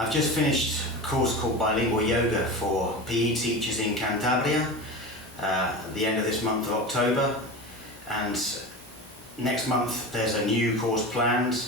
I've just finished a course called Bilingual Yoga for PE teachers in Cantabria at the end of this month of October, and next month there's a new course planned,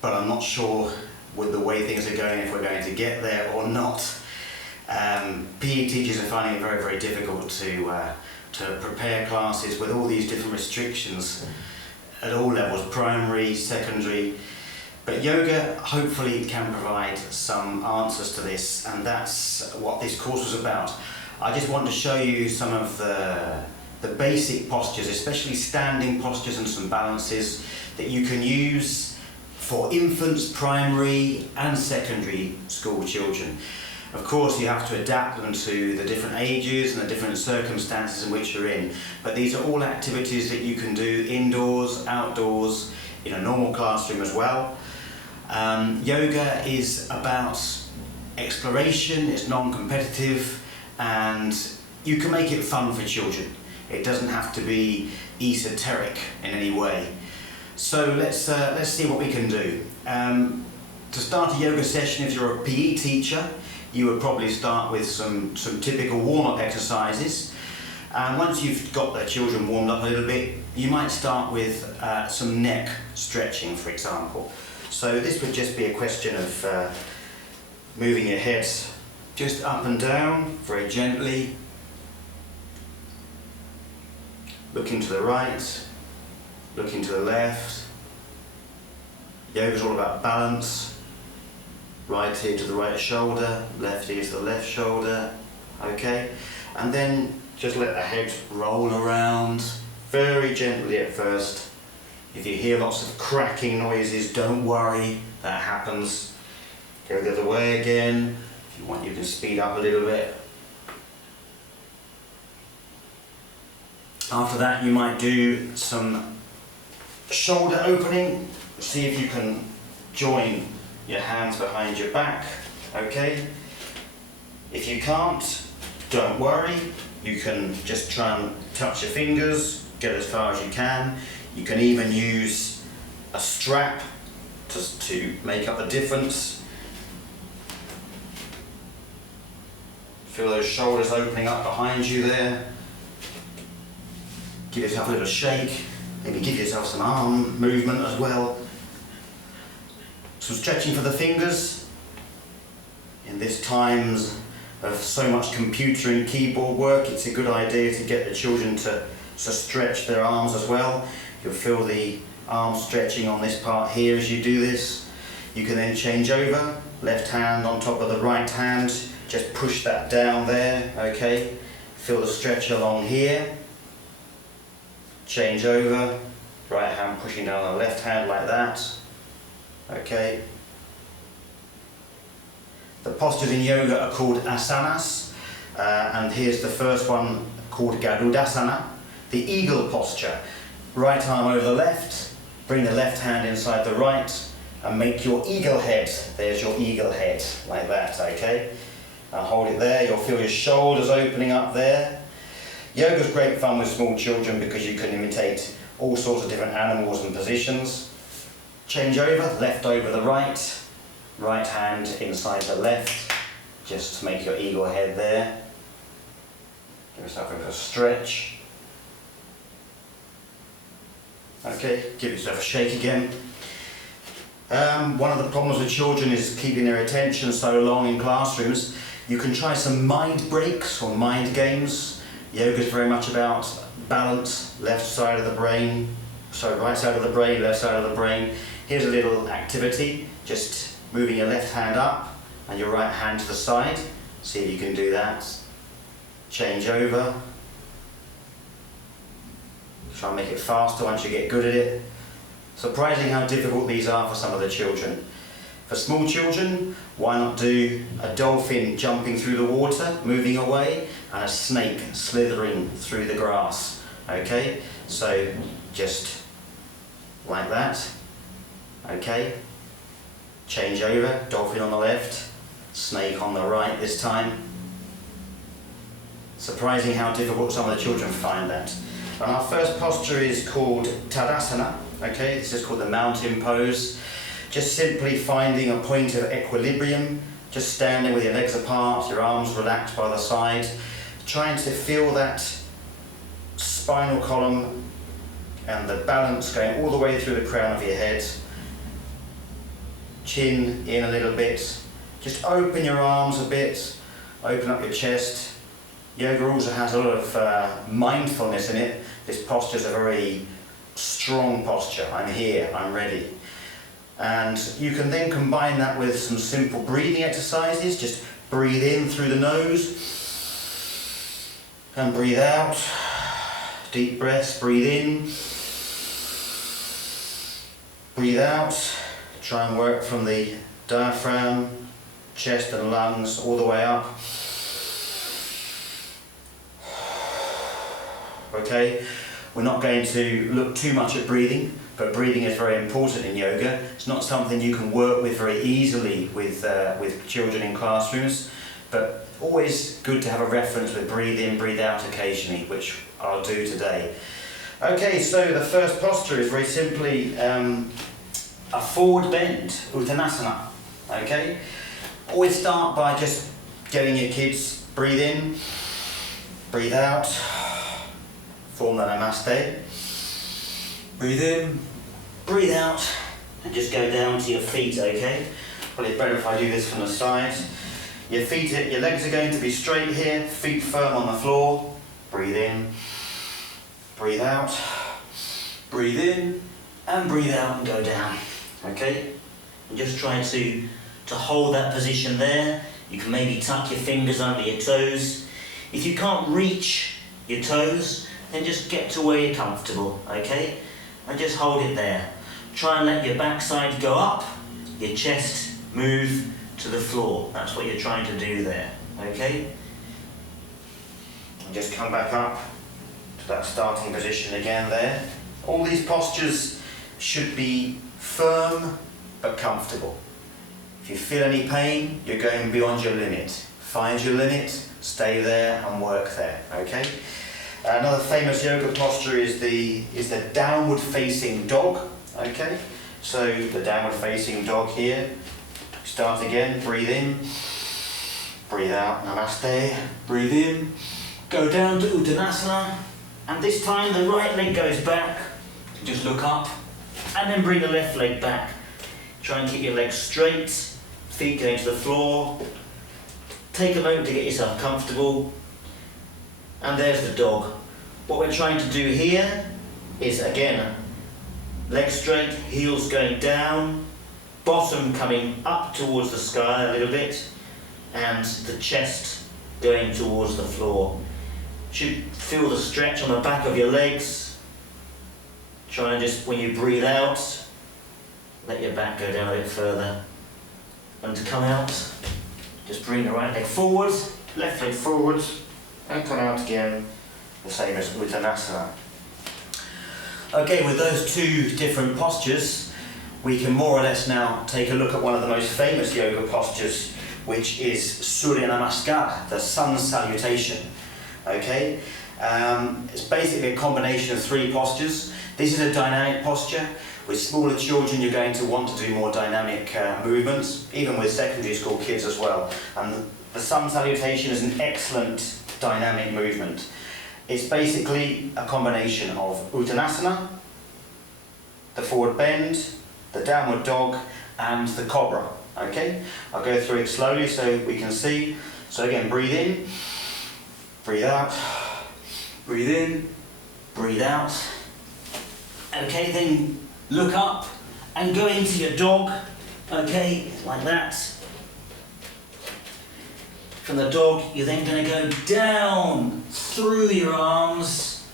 but I'm not sure with the way things are going if we're going to get there or not. PE teachers are finding it very, very difficult to prepare classes with all these different restrictions at all levels, primary, secondary. But yoga hopefully can provide some answers to this, and that's what this course was about. I just want to show you some of the basic postures, especially standing postures and some balances that you can use for infants, primary and secondary school children. Of course, you have to adapt them to the different ages and the different circumstances in which you're in, but these are all activities that you can do indoors, outdoors, in a normal classroom as well. Yoga is about exploration, it's non-competitive, and you can make it fun for children. It doesn't have to be esoteric in any way. So let's see what we can do. To start a yoga session, if you're a PE teacher, you would probably start with some typical warm-up exercises. And once you've got the children warmed up a little bit, you might start with some neck stretching, for example. So this would just be a question of moving your head just up and down very gently, looking to the right, looking to the left. Yoga is all about balance. Right ear to the right shoulder, left ear to the left shoulder, okay? And then just let the head roll around very gently at first. If you hear lots of cracking noises, don't worry, that happens. Go the other way again. If you want, you can speed up a little bit. After that, you might do some shoulder opening. See if you can join your hands behind your back, okay? If you can't, don't worry. You can just try and touch your fingers, get as far as you can. You can even use a strap to make up the difference. Feel those shoulders opening up behind you there. Give yourself a little shake. Maybe give yourself some arm movement as well. Some stretching for the fingers. In this times of so much computer and keyboard work, it's a good idea to get the children to stretch their arms as well. You'll feel the arm stretching on this part here as you do this. You can then change over, left hand on top of the right hand, just push that down there, okay? Feel the stretch along here. Change over, right hand pushing down on the left hand like that, okay? The postures in yoga are called asanas, and here's the first one called Garudasana, the eagle posture. Right arm over the left, bring the left hand inside the right, and make your eagle head. There's your eagle head, like that, okay? And hold it there, you'll feel your shoulders opening up there. Yoga's great fun with small children because you can imitate all sorts of different animals and positions. Change over, left over the right, right hand inside the left, just to make your eagle head there. Give yourself a little stretch. Okay, give yourself a shake again. One of the problems with children is keeping their attention so long in classrooms. You can try some mind breaks or mind games. Yoga is very much about balance, left side of the brain, sorry, right side of the brain, left side of the brain. Here's a little activity, just moving your left hand up and your right hand to the side. See if you can do that. Change over. Try and make it faster once you get good at it. Surprising how difficult these are for some of the children. For small children, why not do a dolphin jumping through the water, moving away, and a snake slithering through the grass, okay? So just like that, okay? Change over, dolphin on the left, snake on the right this time. Surprising how difficult some of the children find that. And our first posture is called Tadasana, okay? This is called the mountain pose. just simply finding a point of equilibrium, just standing with your legs apart, your arms relaxed by the side, trying to feel that spinal column and the balance going all the way through the crown of your head. Chin in a little bit. Just open your arms a bit, open up your chest. Yoga also has a lot of mindfulness in it. This posture is a very strong posture. I'm here, I'm ready. And you can then combine that with some simple breathing exercises. Just breathe in through the nose and breathe out. Deep breaths, breathe in, breathe out. Try and work from the diaphragm, chest and lungs all the way up. Okay, we're not going to look too much at breathing, but breathing is very important in yoga. It's not something you can work with very easily with children in classrooms, but always good to have a reference with breathe in, breathe out occasionally, which I'll do today. Okay, so the first posture is very simply a forward bend, uttanasana. Okay, always start by just getting your kids breathe in, breathe out, form the namaste. Breathe in, breathe out, and just go down to your feet. Okay, probably better if I do this from the side. Your feet, your legs are going to be straight here, feet firm on the floor. Breathe in, breathe out, breathe in, and breathe out and go down. Okay, and just try to hold that position there. You can maybe tuck your fingers under your toes. If you can't reach your toes, then just get to where you're comfortable, okay? And just hold it there. Try and let your backside go up, your chest move to the floor. That's what you're trying to do there, okay? And just come back up to that starting position again there. All these postures should be firm but comfortable. If you feel any pain, you're going beyond your limit. Find your limit, stay there and work there, okay? Another famous yoga posture is the downward facing dog, okay? So the downward facing dog here. Start again, breathe in, breathe out, namaste, breathe in, go down to uttanasana, and this time the right leg goes back, just look up, and then bring the left leg back. Try and keep your legs straight, feet going to the floor. Take a moment to get yourself comfortable. And there's the dog. What we're trying to do here is, again, legs straight, heels going down, bottom coming up towards the sky a little bit, and the chest going towards the floor. Should feel the stretch on the back of your legs. Try and just, when you breathe out, let your back go down a bit further. And to come out, just bring the right leg forward, left leg forward, and come out again, the same as uttanasana. Okay, with those two different postures, we can more or less now take a look at one of the most famous yoga postures, which is Surya Namaskar, the sun salutation. Okay, it's basically a combination of three postures. This is a dynamic posture. With smaller children, you're going to want to do more dynamic movements, even with secondary school kids as well. And the sun salutation is an excellent dynamic movement. It's basically a combination of uttanasana, the forward bend, the downward dog, and the cobra. Okay, I'll go through it slowly so we can see. So again, breathe in, breathe out, breathe in, breathe out. Okay, then look up and go into your dog. Okay, like that. From the dog, you're then going to go down through your arms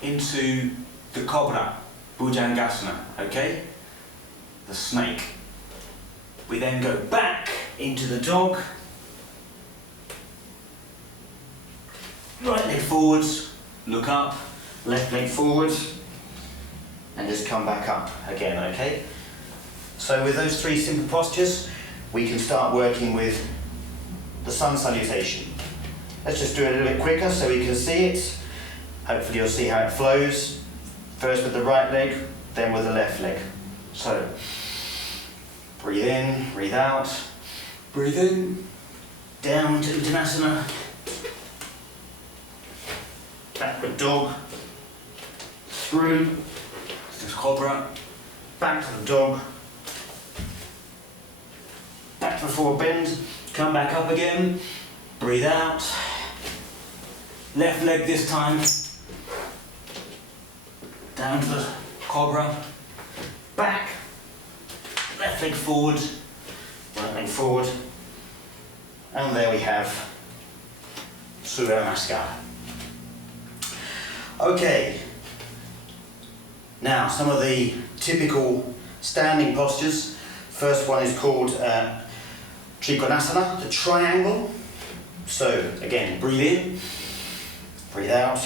into the cobra, Bhujangasana, okay? The snake. We then go back into the dog. Right leg forwards, look up, left leg forwards, and just come back up again, okay? So with those three simple postures, we can start working with the sun salutation. Let's just do it a little bit quicker so we can see it. Hopefully you'll see how it flows. First with the right leg, then with the left leg. So, Breathe in, breathe out. Breathe in. Down to Uttanasana. Backward dog. Through. This cobra. Back to the dog. Back to the forward bend. Come back up again. Breathe out. Left leg this time. Down to the Cobra. back. Left leg forward. Right leg forward. And there we have Surya Namaskar. Okay. Now, some of the typical standing postures. First one is called Trikonasana, the triangle. So, again, breathe in, breathe out,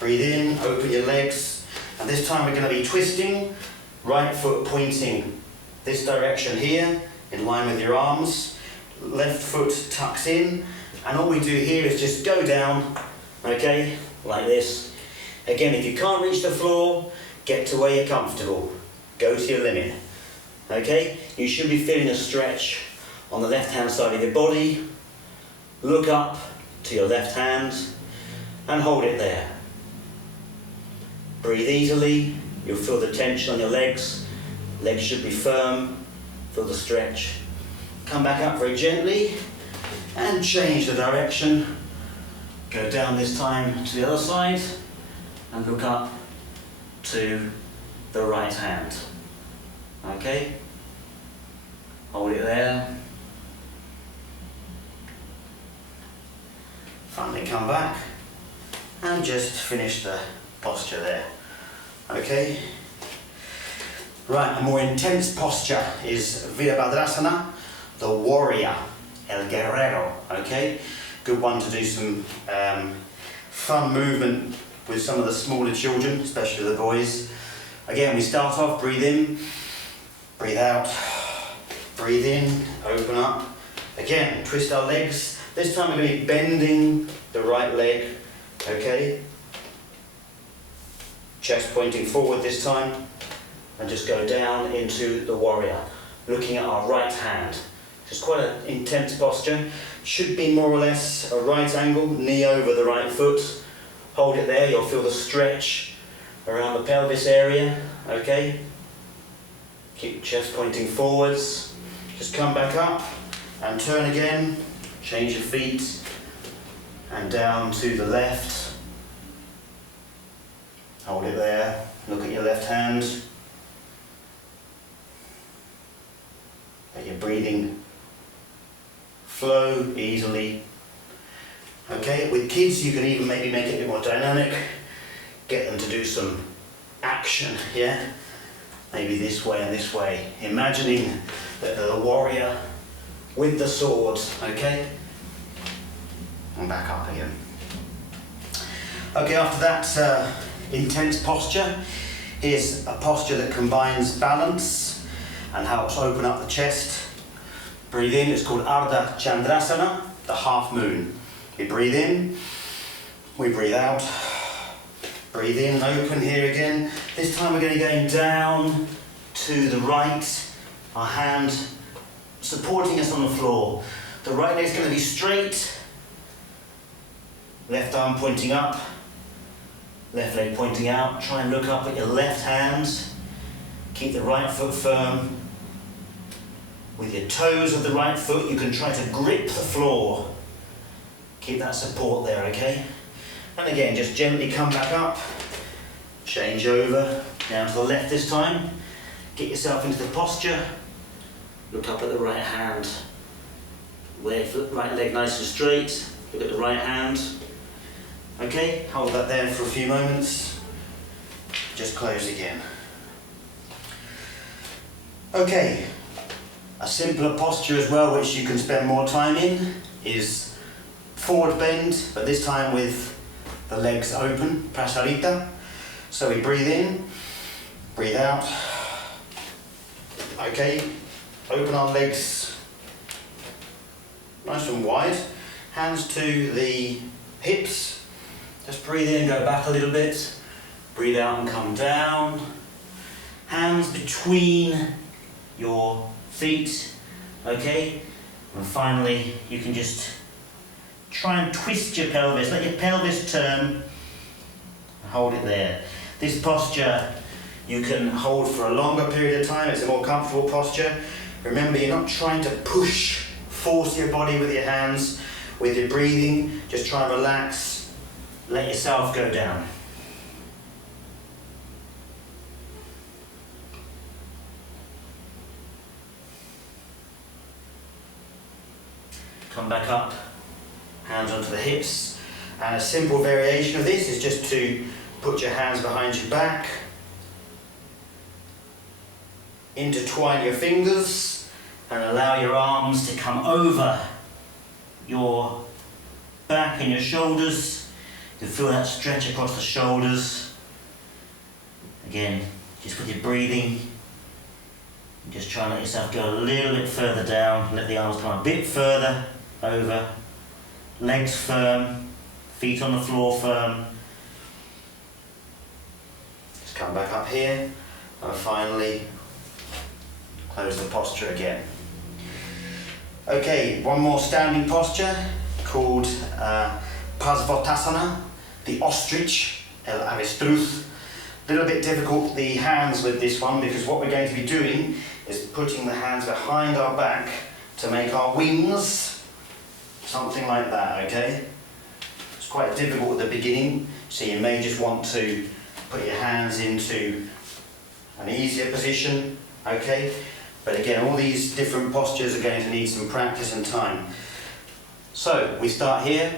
breathe in, open your legs. And this time we're going to be twisting, right foot pointing this direction here, in line with your arms. Left foot tucks in. And all we do here is just go down, okay, like this. Again, if you can't reach the floor, get to where you're comfortable. Go to your limit. Okay? You should be feeling a stretch on the left-hand side of your body. Look up to your left hand and hold it there. Breathe easily. You'll feel the tension on your legs. Legs should be firm. Feel the stretch. Come back up very gently and change the direction. Go down this time to the other side and look up to the right hand. Okay? Hold it there. Finally come back and just finish the posture there. Okay? Right, a more intense posture is Virabhadrasana, the warrior, el guerrero. Okay? Good one to do some fun movement with some of the smaller children, especially the boys. Again, we start off, breathe in, breathe out, breathe in, open up. Again, twist our legs. This time we're going to be bending the right leg, okay? Chest pointing forward this time, and just go down into the warrior, looking at our right hand. It's quite an intense posture. Should be more or less a right angle, knee over the right foot. Hold it there, you'll feel the stretch around the pelvis area, okay? Keep chest pointing forwards. Just come back up and turn again. Change your feet and down to the left. Hold it there, look at your left hand. Let your breathing flow easily. Okay, with kids you can even maybe make it a bit more dynamic. Get them to do some action, yeah? Maybe this way and this way. Imagining that they're the warrior with the sword, okay? And back up again. Okay, after that intense posture, here's a posture that combines balance and helps open up the chest. Breathe in, it's called Ardha Chandrasana, the half moon. We breathe in, we breathe out. Breathe in, open here again. This time we're going to be going down to the right, our hand supporting us on the floor. The right leg's going to be straight, left arm pointing up, left leg pointing out. Try and look up at your left hand. Keep the right foot firm. With your toes of the right foot, you can try to grip the floor. Keep that support there, okay? And again, just gently come back up. Change over, down to the left this time. Get yourself into the posture. Look up at the right hand. Right leg nice and straight. Look at the right hand. Okay, hold that there for a few moments. Just close again. Okay, a simpler posture as well, which you can spend more time in, is forward bend, but this time with the legs open, prasarita. So we breathe in, breathe out. Okay, open our legs nice and wide. Hands to the hips. Just breathe in and go back a little bit. Breathe out and come down. Hands between your feet, okay? And finally, you can just try and twist your pelvis, let your pelvis turn, hold it there. This posture you can hold for a longer period of time, it's a more comfortable posture. Remember, you're not trying to force your body with your hands, with your breathing, just try and relax, let yourself go down. Come back up, hands onto the hips, and a simple variation of this is just to put your hands behind your back, intertwine your fingers, and allow your arms to come over your back and your shoulders. You feel that stretch across the shoulders. Again, just with your breathing, just try and let yourself go a little bit further down, let the arms come a bit further over, legs firm, feet on the floor firm. Just come back up here, and finally close the posture again. Okay, one more standing posture called Pasvatasana, the ostrich, el avestruz. A little bit difficult, the hands with this one, because what we're going to be doing is putting the hands behind our back to make our wings, something like that, okay? It's quite difficult at the beginning, so you may just want to put your hands into an easier position, okay? But again, all these different postures are going to need some practice and time. So, we start here,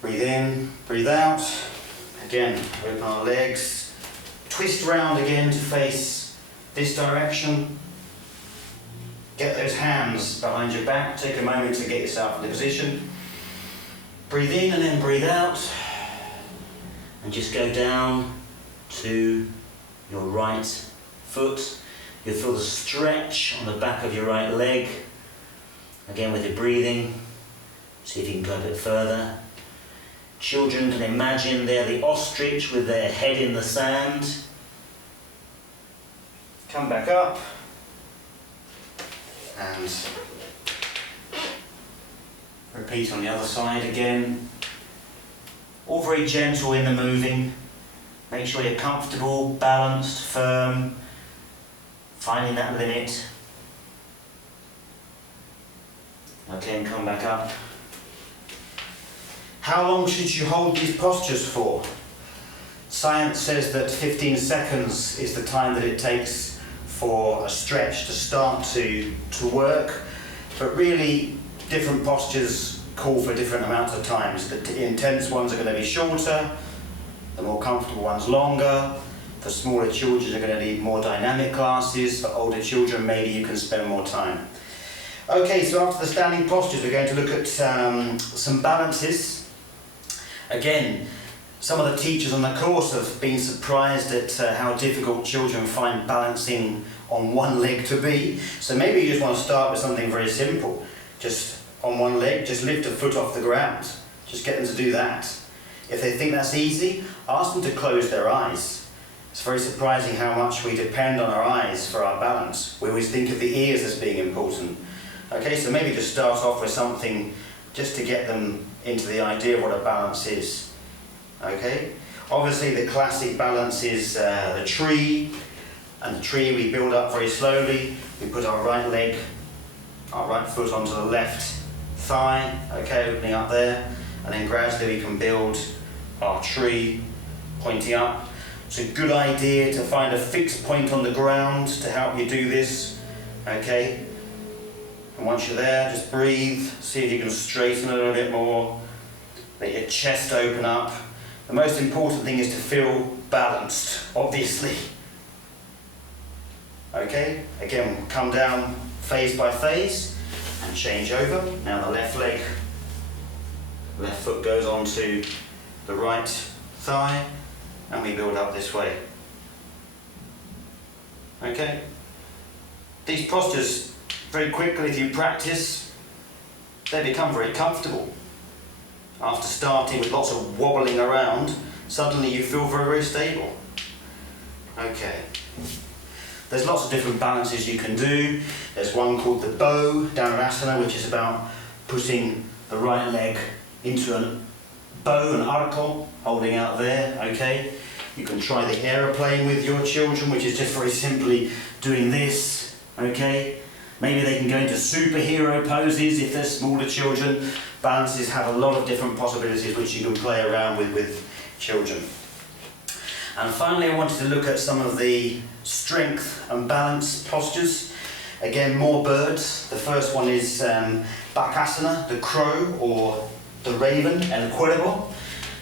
breathe in, breathe out, again, open our legs, twist round again to face this direction, get those hands behind your back, take a moment to get yourself in the position, breathe in and then breathe out, and just go down to your right foot. You'll feel the stretch on the back of your right leg. Again with your breathing, see if you can go a bit further. Children can imagine they're the ostrich with their head in the sand. Come back up. And repeat on the other side again. All very gentle in the moving. Make sure you're comfortable, balanced, firm. Finding that limit. Okay, and come back up. How long should you hold these postures for? Science says that 15 seconds is the time that it takes for a stretch to start to work, but really different postures call for different amounts of times. The intense ones are going to be shorter, the more comfortable ones longer. For smaller children, you're going to need more dynamic classes. For older children, maybe you can spend more time. Okay, so after the standing postures, we're going to look at some balances. Again, some of the teachers on the course have been surprised at how difficult children find balancing on one leg to be. So maybe you just want to start with something very simple. Just on one leg, just lift a foot off the ground. Just get them to do that. If they think that's easy, ask them to close their eyes. It's very surprising how much we depend on our eyes for our balance. We always think of the ears as being important. Okay, so maybe just start off with something just to get them into the idea of what a balance is. Okay, obviously the classic balance is the tree, and the tree we build up very slowly. We put our right leg, our right foot onto the left thigh, okay, opening up there, and then gradually we can build our tree pointing up. It's a good idea to find a fixed point on the ground to help you do this, okay? And once you're there, just breathe, see if you can straighten a little bit more, let your chest open up. The most important thing is to feel balanced, obviously. Okay, again, we'll come down phase by phase and change over. Now the left leg, left foot goes onto the right thigh, and we build up this way. Okay? These postures, very quickly if you practice, they become very comfortable. After starting with lots of wobbling around, suddenly you feel very, very stable. Okay. There's lots of different balances you can do. There's one called the bow down at asana, which is about putting the right leg into a bow, an arco, holding out there, okay? You can try the aeroplane with your children, which is just very simply doing this, okay? Maybe they can go into superhero poses if they're smaller children. Balances have a lot of different possibilities which you can play around with children. And finally, I wanted to look at some of the strength and balance postures. Again, more birds. The first one is bakasana, the crow, or the raven, el cuervo.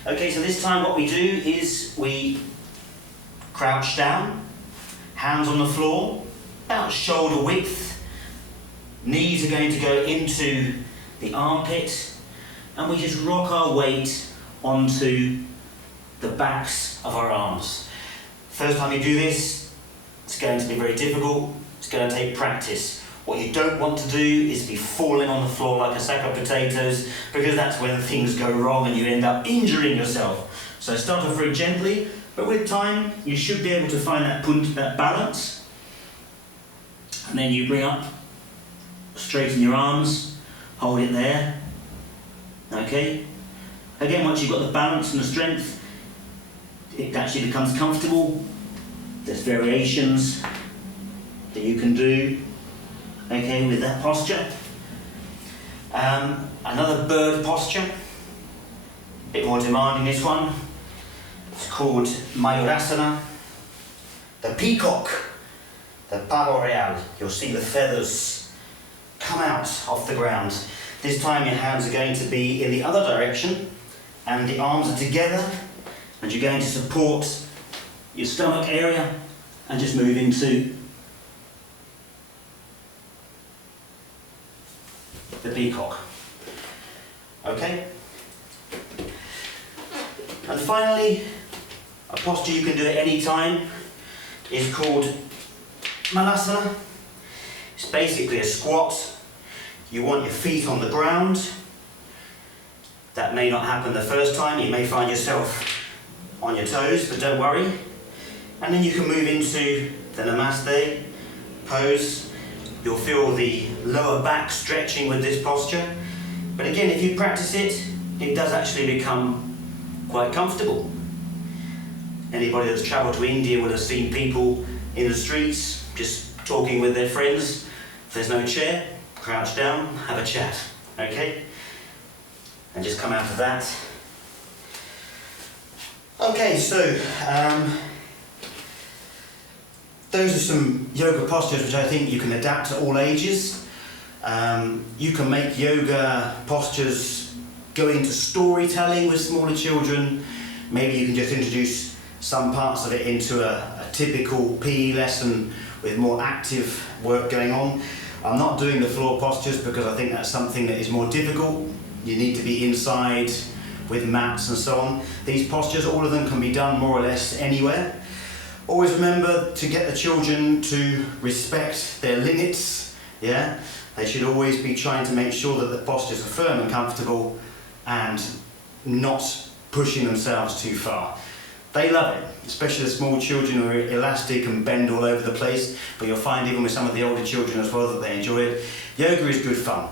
Okay, so this time what we do is we crouch down, hands on the floor, about shoulder width. Knees are going to go into the armpit, and we just rock our weight onto the backs of our arms. First time you do this, it's going to be very difficult. It's going to take practice. What you don't want to do is be falling on the floor like a sack of potatoes, because that's when things go wrong and you end up injuring yourself. So start off very gently, but with time you should be able to find that balance. And then you bring up, straighten your arms, hold it there. Okay? Again, once you've got the balance and the strength, it actually becomes comfortable. There's variations that you can do, okay, with that posture. Another bird posture, a bit more demanding this one. It's called Mayurasana. The peacock, the pavo real. You'll see the feathers come out off the ground. This time your hands are going to be in the other direction and the arms are together, and you're going to support your stomach area and just move into the peacock. Okay? And finally, a posture you can do at any time is called Malasana. It's basically a squat. You want your feet on the ground. That may not happen the first time. You may find yourself on your toes, but don't worry. And then you can move into the Namaste pose. You'll feel the lower back stretching with this posture. But again, if you practice it, it does actually become quite comfortable. Anybody that's travelled to India will have seen people in the streets just talking with their friends. If there's no chair, crouch down, have a chat, okay? And just come out of that. Okay, so those are some yoga postures which I think you can adapt to all ages. You can make yoga postures go into storytelling with smaller children. Maybe you can just introduce some parts of it into a typical PE lesson with more active work going on. I'm not doing the floor postures because I think that's something that is more difficult. You need to be inside with mats and so on. These postures, all of them can be done more or less anywhere. Always remember to get the children to respect their limits, yeah? They should always be trying to make sure that the postures are firm and comfortable and not pushing themselves too far. They love it, especially the small children who are elastic and bend all over the place, but you'll find even with some of the older children as well that they enjoy it. Yoga is good fun.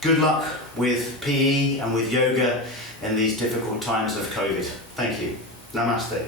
Good luck with PE and with yoga in these difficult times of COVID. Thank you. Namaste.